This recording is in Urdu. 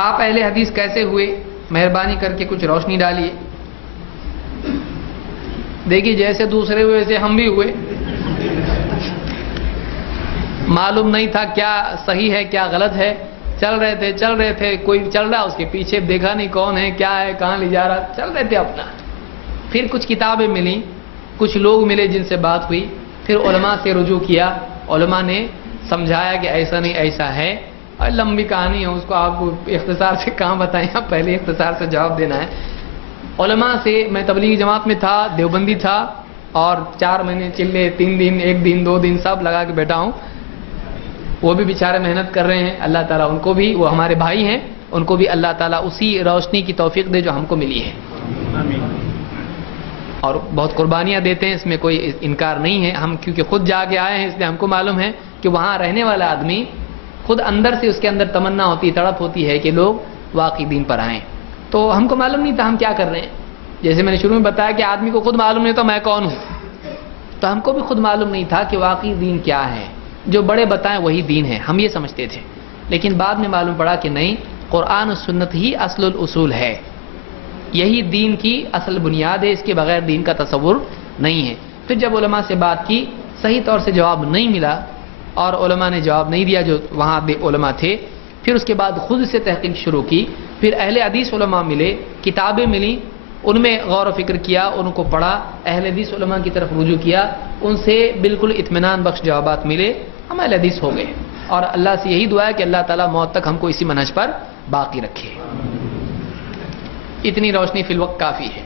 آپ اہل حدیث کیسے ہوئے؟ مہربانی کر کے کچھ روشنی ڈالیے. دیکھیے جیسے دوسرے ہوئے ویسے ہم بھی ہوئے. معلوم نہیں تھا کیا صحیح ہے کیا غلط ہے، چل رہے تھے، کوئی چل رہا اس کے پیچھے دیکھا نہیں کون ہے کیا ہے کہاں لے جا رہا، چل رہے تھے اپنا. پھر کچھ کتابیں ملیں، کچھ لوگ ملے جن سے بات ہوئی، پھر علماء سے رجوع کیا، علماء نے سمجھایا کہ ایسا نہیں ایسا ہے. اور لمبی کہانی ہے، اس کو آپ اختصار سے کہاں بتائیں، آپ پہلے اختصار سے جواب دینا ہے. علماء سے میں تبلیغی جماعت میں تھا، دیوبندی تھا، اور 4 مہینے چلے، 3 دن 1 دن 2 دن سب لگا کے بیٹھا ہوں. وہ بھی بیچارے محنت کر رہے ہیں، اللہ تعالیٰ ان کو بھی، وہ ہمارے بھائی ہیں، ان کو بھی اللہ تعالیٰ اسی روشنی کی توفیق دے جو ہم کو ملی ہے. آمین. اور بہت قربانیاں دیتے ہیں، اس میں کوئی انکار نہیں ہے. ہم کیونکہ خود جا کے آئے ہیں اس لیے ہم کو معلوم ہے کہ وہاں رہنے والا آدمی خود اندر سے اس کے اندر تمنا ہوتی، تڑپ ہوتی ہے کہ لوگ واقعی دین پر آئیں. تو ہم کو معلوم نہیں تھا ہم کیا کر رہے ہیں. جیسے میں نے شروع میں بتایا کہ آدمی کو خود معلوم نہیں تھا میں کون ہوں، تو ہم کو بھی خود معلوم نہیں تھا کہ واقعی دین کیا ہے. جو بڑے بتائیں وہی دین ہے، ہم یہ سمجھتے تھے. لیکن بعد میں معلوم پڑا کہ نہیں، قرآن و سنت ہی اصل الاصول ہے، یہی دین کی اصل بنیاد ہے، اس کے بغیر دین کا تصور نہیں ہے. پھر جب علماء سے بات کی، صحیح طور سے جواب نہیں ملا، اور علماء نے جواب نہیں دیا جو وہاں علماء تھے. پھر اس کے بعد خود سے تحقیق شروع کی، پھر اہل حدیث علماء ملے، کتابیں ملیں، ان میں غور و فکر کیا، ان کو پڑھا، اہل حدیث علماء کی طرف رجوع کیا، ان سے بالکل اطمینان بخش جوابات ملے، ہم اہل حدیث ہو گئے. اور اللہ سے یہی دعا ہے کہ اللہ تعالیٰ موت تک ہم کو اسی منہج پر باقی رکھے. اتنی روشنی فی الوقت کافی ہے.